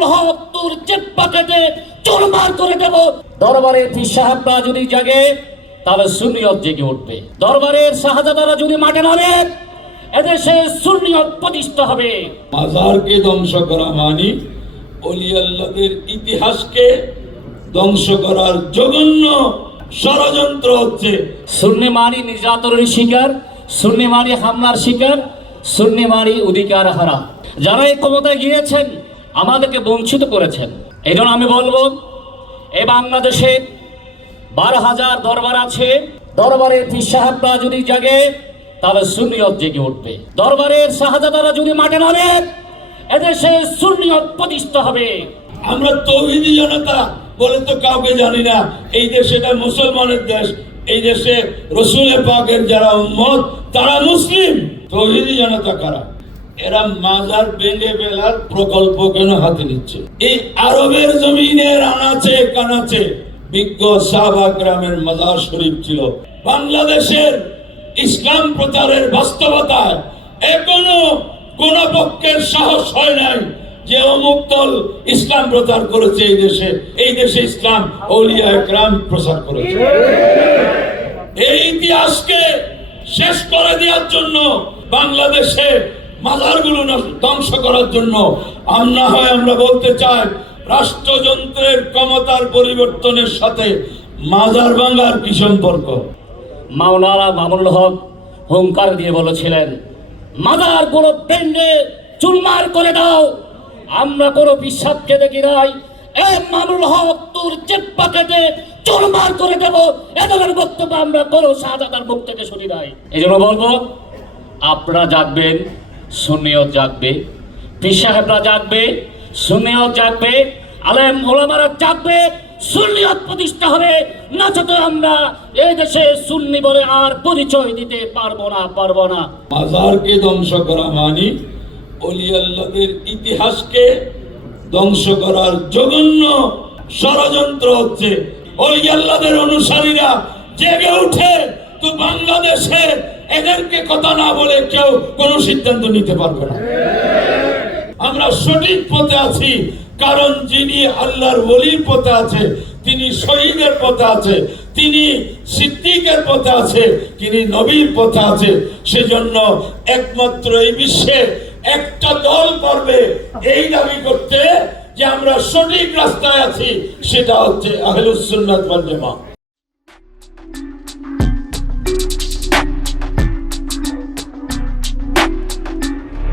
মামুনুল হক তোর চেপ্পা কেটে চুরমার করে দেব। দরবারের পীর সাহেবরা যদি জাগে তাহলে সুন্নিয়ত জেগে উঠবে। দরবারের শাহজাদারা যদি মাঠে নামে এদেশে সুন্নিয়ত প্রতিষ্ঠা হবে। মাজারকে ধ্বংস করা মানে ওলি আল্লাহদের ইতিহাসকে ধ্বংস করার জঘন্য ষড়যন্ত্র হচ্ছে। সুন্নি মানি নির্যাতনের শিকার, সুন্নি মানি হামলার শিকার, সুন্নি মানি অধিকার হারা। যারা এই ক্ষমতায় গিয়েছেন আমাদেরকে বঞ্চিত করেছেন। এই জন্য আমি বলবো এই বাংলাদেশে 12,000 দরবার আছে। দরবারের পীর সাহেবরা যদি জাগে তাহলে সুন্নিয়ত জেগে উঠবে। দরবারের শাহজাদারা যদি মাঠে নামে এদেশে সুন্নিয়ত প্রতিষ্ঠা হবে। আমরা তৌহিদি জনতা বলে তো কাউকে জানি না। এই দেশে এটা মুসলমানের দেশ। এই দেশে রসুলের পাকের যারা উম্মত তারা মুসলিম। তৌহিদি জনতা কারা? এরা মাজার ভেঙে ফেলার প্রকল্প কেন হাতে নিচ্ছে? এই আরবের জমিনের আনাচে কানাচে বিজ্ঞ সাহাবা গ্রামের মাজার শরীফ ছিল। বাংলাদেশের ইসলাম প্রচারের বাস্তবতায় এখনো কোন পক্ষের সাহস হয় নাই যে অমুক দল ইসলাম প্রচার করেছে। এই দেশে ইসলাম আউলিয়া একরাম প্রচার করেছে। এই ইতিহাসকে শেষ করে দেওয়ার জন্য বাংলাদেশে মাজারগুলো ধ্বংস করার জন্য আমরা বলতে চাই রাষ্ট্রযন্ত্রের ক্ষমতার পরিবর্তনের সাথে মাজার ভাঙার কি সম্পর্ক? মাওলানা মামুনুল হক হুঙ্কার দিয়ে বলেছিলেন মাজার গুলো ভেঙে চুরমার করে দাও। আমরা কোনো বিশ্বাসকে দেখি নাই। মামুনুল হক তোর চেপ্পা কেটে চুরমার করে দেব। এ ধরনের বক্তব্য আমরা কোনো শাহজাদার মুখ থেকে শুনি নাই। এই জন্য বলবো আপনারা জাগবেন, সুন্নিয়ত জাগবে। পীর সাহেবরা জাগবে, সুন্নিয়ত জাগবে। আলেম ওলামারা জাগবে, সুন্নিয়ত প্রতিষ্ঠা হবে। নচেত আমরা এই দেশে সুন্নি বলে আর পরিচয় দিতে পারবো না। মাজারকে ধ্বংস করা মানে ওলি আল্লাহদের ইতিহাসকে ধ্বংস করার জঘন্য ষড়যন্ত্র হচ্ছে। ওলি আল্লাহদের অনুসারীরা জেগে উঠে তো বাংলাদেশে এদেরকে কথা না বলে কেউ কোনো সিদ্ধান্ত নিতে পারবে না। আমরা সঠিক পথে আছি কারণ যিনি আল্লাহর ওলির পথে আছে, তিনি শহীদের পথে আছে, তিনি সিদ্দিকের পথে আছে, তিনি নবীর পথে আছে। সেজন্য একমাত্র এই বিশ্বে একটা দল পারবে এই দাবি করতে যে আমরা সঠিক রাস্তায় আছি, সেটা হচ্ছে আহলুস সুন্নাত ওয়াল জামাত।